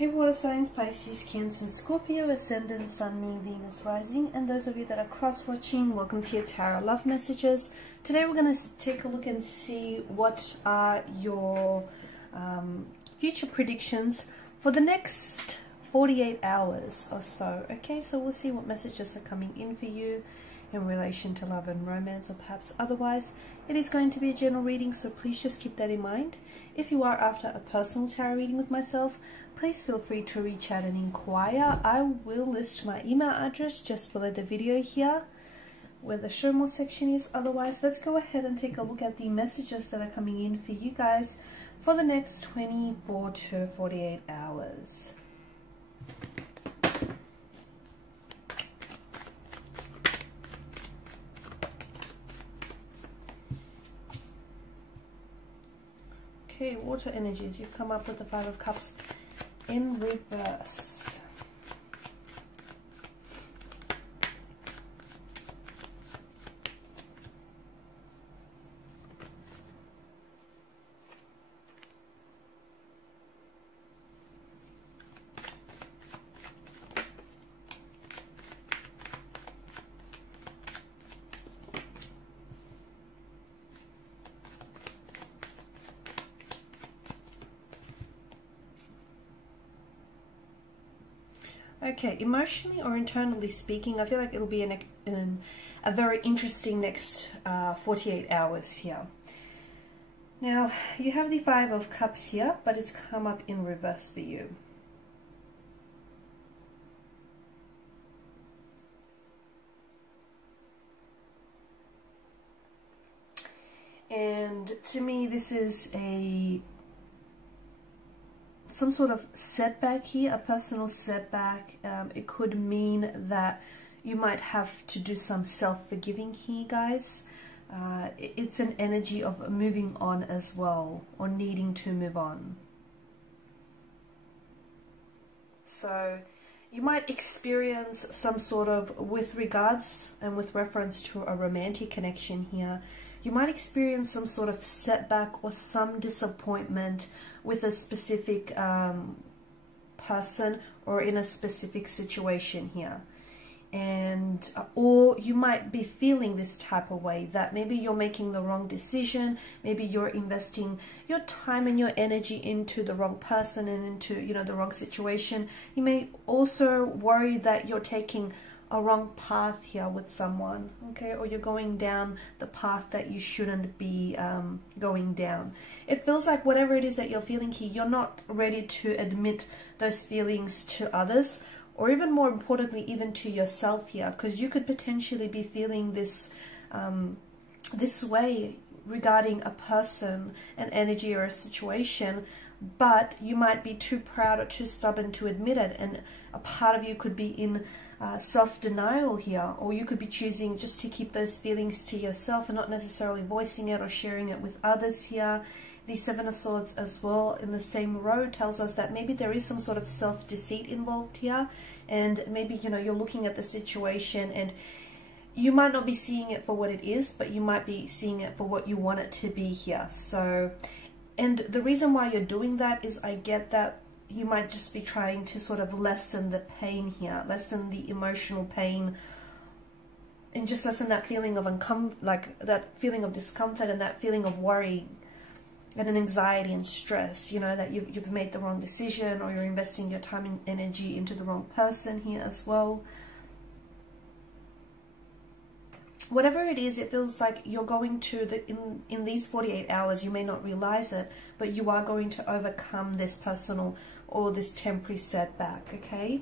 Hey water signs, Pisces, Cancer, Scorpio, Ascendant, Sun, Moon, Venus, Rising, and those of you that are cross-watching, welcome to your tarot love messages. Today we're going to take a look and see what are your future predictions for the next 48 hours or so. Okay, so we'll see what messages are coming in for you in relation to love and romance, or perhaps otherwise. It is going to be a general reading, so please just keep that in mind. If you are after a personal tarot reading with myself, please feel free to reach out and inquire. I will list my email address just below the video here, where the show more section is. Otherwise, let's go ahead and take a look at the messages that are coming in for you guys for the next 24 to 48 hours. Okay, water energies, you've come up with the Five of Cups in reverse. Okay, emotionally or internally speaking, I feel like it'll be a very interesting next 48 hours here. Now, you have the Five of Cups here, but it's come up in reverse for you. And to me, this is some sort of setback here, a personal setback. It could mean that you might have to do some self-forgiving here, guys. It's an energy of moving on as well, or needing to move on. So you might experience some sort of, with regards and with reference to a romantic connection here, you might experience some sort of setback or some disappointment with a specific person or in a specific situation here. And or you might be feeling this type of way, that maybe you're making the wrong decision, maybe you're investing your time and your energy into the wrong person and into, you know, the wrong situation. You may also worry that you're taking a wrong path here with someone, okay, or you're going down the path that you shouldn't be going down. It feels like whatever it is that you're feeling here, you're not ready to admit those feelings to others, or even more importantly, even to yourself here, because you could potentially be feeling this this way regarding a person, an energy, or a situation, but you might be too proud or too stubborn to admit it, and a part of you could be in self-denial here, or you could be choosing just to keep those feelings to yourself and not necessarily voicing it or sharing it with others here. The Seven of Swords as well in the same row tells us that maybe there is some sort of self-deceit involved here, and maybe, you know, you're looking at the situation and you might not be seeing it for what it is, but you might be seeing it for what you want it to be here. So, and the reason why you're doing that is, I get that you might just be trying to sort of lessen the pain here, lessen the emotional pain, and just lessen that feeling of that feeling of discomfort and that feeling of worry and an anxiety and stress, you know, that you've made the wrong decision, or you're investing your time and energy into the wrong person here as well. Whatever it is, it feels like you're going to, in these 48 hours, you may not realize it, but you are going to overcome this personal or this temporary setback, okay?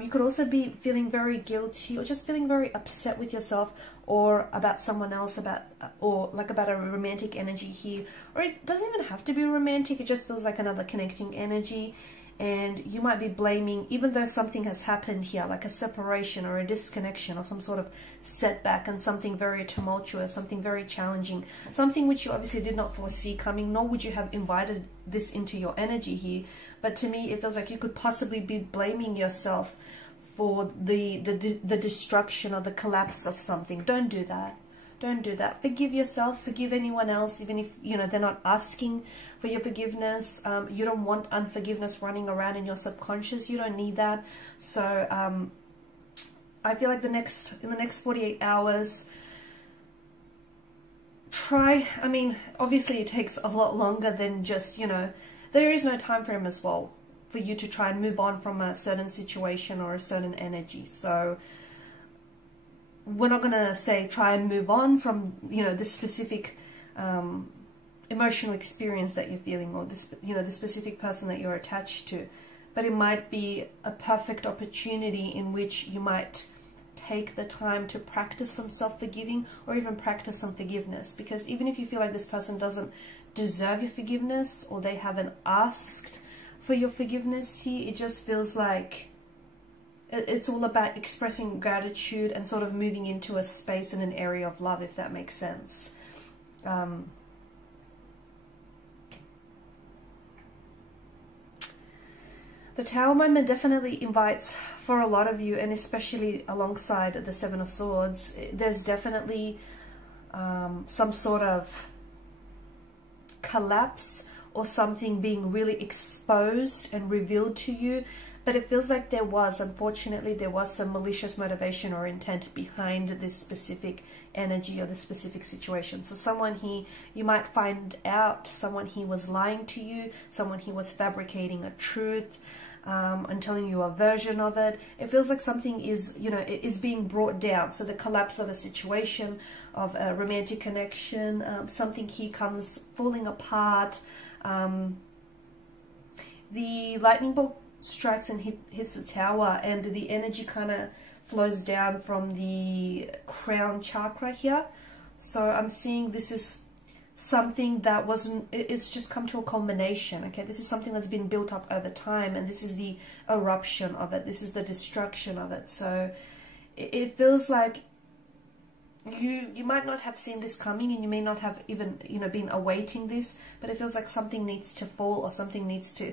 You could also be feeling very guilty, or just feeling very upset with yourself or about someone else, or like about a romantic energy here. Or it doesn't even have to be romantic, it just feels like another connecting energy. And you might be blaming, even though something has happened here, like a separation or a disconnection or some sort of setback, and something very tumultuous, something very challenging, something which you obviously did not foresee coming, nor would you have invited this into your energy here. But to me, it feels like you could possibly be blaming yourself for the destruction or the collapse of something. Don't do that. Don't do that. Forgive yourself, forgive anyone else, even if, you know, they're not asking for your forgiveness. You don't want unforgiveness running around in your subconscious. You don't need that. So I feel like in the next 48 hours, try, I mean, obviously it takes a lot longer than just, you know, there is no time frame as well for you to try and move on from a certain situation or a certain energy. So we're not going to say try and move on from, you know, this specific emotional experience that you're feeling, or this, you know, the specific person that you're attached to. But it might be a perfect opportunity in which you might take the time to practice some self-forgiving, or even practice some forgiveness. Because even if you feel like this person doesn't deserve your forgiveness, or they haven't asked for your forgiveness here, it just feels like it's all about expressing gratitude and sort of moving into a space and an area of love, if that makes sense. The Tower moment definitely invites, for a lot of you, and especially alongside the Seven of Swords, there's definitely some sort of collapse or something being really exposed and revealed to you. But it feels like unfortunately, there was some malicious motivation or intent behind this specific energy or this specific situation. So someone here, you might find out someone here was lying to you, someone here was fabricating a truth, and telling you a version of it. It feels like something is, you know, is being brought down. So the collapse of a situation, of a romantic connection, something here comes falling apart. The lightning bolt strikes and hits the Tower, and the energy kind of flows down from the crown chakra here. So I'm seeing this is something that wasn't, it's just come to a culmination. Okay, this is something that's been built up over time, and this is the eruption of it, this is the destruction of it. So it feels like you might not have seen this coming, and you may not have even, you know, been awaiting this, but it feels like something needs to fall, or something needs to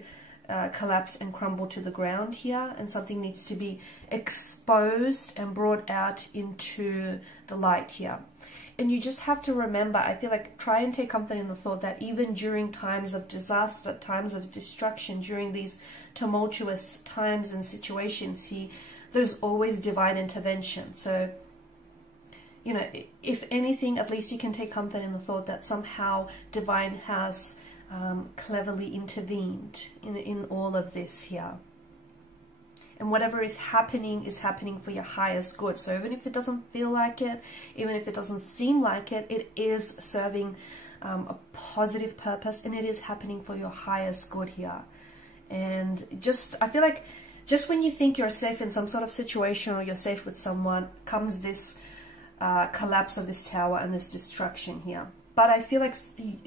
collapse and crumble to the ground here, and something needs to be exposed and brought out into the light here. And you just have to remember, I feel like, try and take comfort in the thought that even during times of disaster, times of destruction, during these tumultuous times and situations here, there's always divine intervention. So, you know, if anything, at least you can take comfort in the thought that somehow divine has cleverly intervened in all of this here. And whatever is happening for your highest good. So even if it doesn't feel like it, even if it doesn't seem like it, it is serving a positive purpose, and it is happening for your highest good here. And just, I feel like, just when you think you're safe in some sort of situation, or you're safe with someone, comes this collapse of this Tower and this destruction here. But I feel like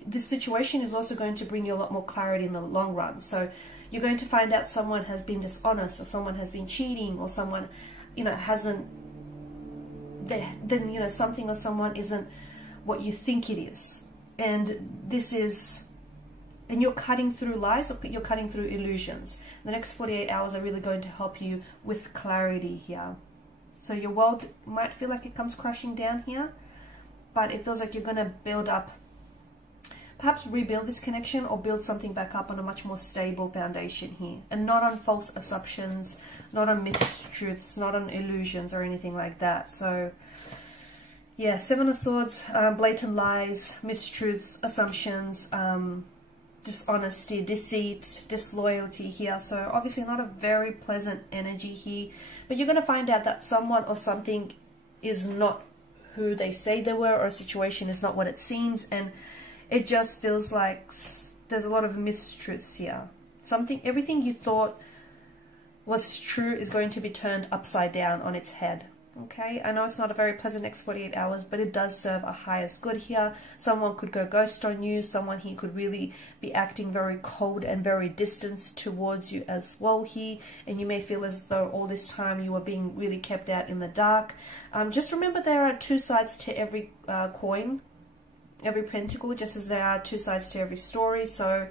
this situation is also going to bring you a lot more clarity in the long run. So you're going to find out someone has been dishonest, or someone has been cheating, or someone, you know, hasn't, then, you know, something or someone isn't what you think it is. And this is, and you're cutting through lies, or you're cutting through illusions. The next 48 hours are really going to help you with clarity here. So your world might feel like it comes crashing down here, but it feels like you're going to build up, perhaps rebuild this connection, or build something back up on a much more stable foundation here. And not on false assumptions, not on mistruths, not on illusions or anything like that. So, yeah, Seven of Swords, blatant lies, mistruths, assumptions, dishonesty, deceit, disloyalty here. So obviously not a very pleasant energy here. But you're going to find out that someone or something is not who they say they were, or a situation is not what it seems, and it just feels like there's a lot of mistruths here. Everything you thought was true is going to be turned upside down on its head. Okay, I know it's not a very pleasant next 48 hours, but it does serve a highest good here. Someone could go ghost on you. Someone here could really be acting very cold and very distant towards you as well here. And you may feel as though all this time you were being really kept out in the dark. Just remember, there are two sides to every coin, every pentacle, just as there are two sides to every story. So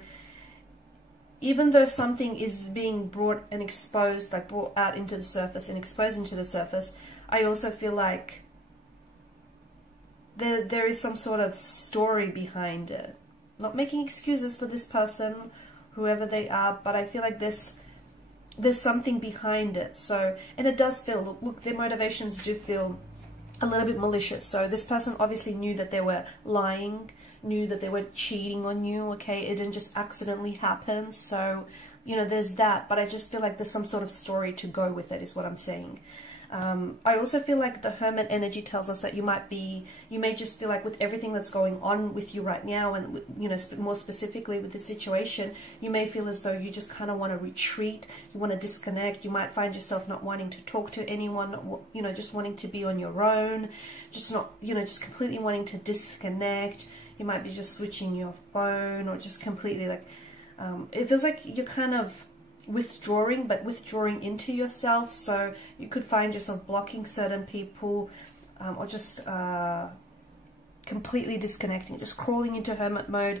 even though something is being brought and exposed, like brought out into the surface and exposed into the surface, I also feel like there is some sort of story behind it. Not making excuses for this person, whoever they are, but I feel like there's something behind it. So, and it does feel, look, their motivations do feel a little bit malicious. So this person obviously knew that they were lying, knew that they were cheating on you, okay? It didn't just accidentally happen. So, you know, there's that, but I just feel like there's some sort of story to go with it, is what I'm saying. I also feel like the Hermit energy tells us that you may just feel like with everything that's going on with you right now, and, you know, more specifically with the situation, you may feel as though you just kind of want to retreat, you want to disconnect. You might find yourself not wanting to talk to anyone, you know, just wanting to be on your own, just not, you know, just completely wanting to disconnect. You might be just switching your phone, or just completely like, it feels like you're kind of withdrawing, but withdrawing into yourself. So you could find yourself blocking certain people, or just completely disconnecting, just crawling into hermit mode.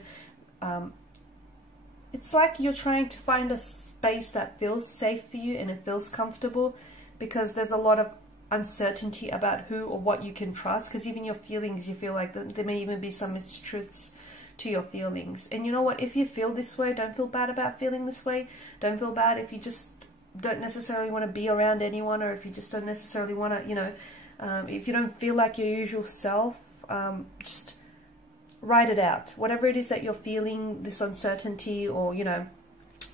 It's like you're trying to find a space that feels safe for you and it feels comfortable, because there's a lot of uncertainty about who or what you can trust, because even your feelings, you feel like there may even be some mistruths to your feelings. And you know what, if you feel this way, don't feel bad about feeling this way. Don't feel bad if you just don't necessarily want to be around anyone, or if you just don't necessarily want to, you know, if you don't feel like your usual self, just write it out. Whatever it is that you're feeling, this uncertainty, or, you know,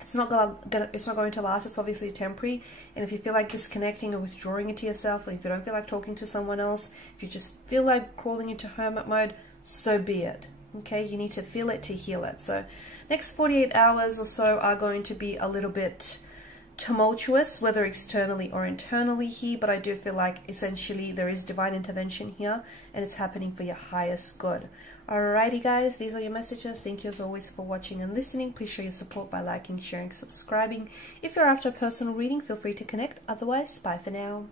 it's not going to last. It's obviously temporary. And if you feel like disconnecting or withdrawing into yourself, or if you don't feel like talking to someone else, if you just feel like crawling into hermit mode, so be it. Okay, you need to feel it to heal it. So next 48 hours or so are going to be a little bit tumultuous, whether externally or internally here, but I do feel like essentially there is divine intervention here, and it's happening for your highest good. Alrighty guys, these are your messages. Thank you as always for watching and listening. Please show your support by liking, sharing, subscribing. If you're after a personal reading, feel free to connect. Otherwise, bye for now.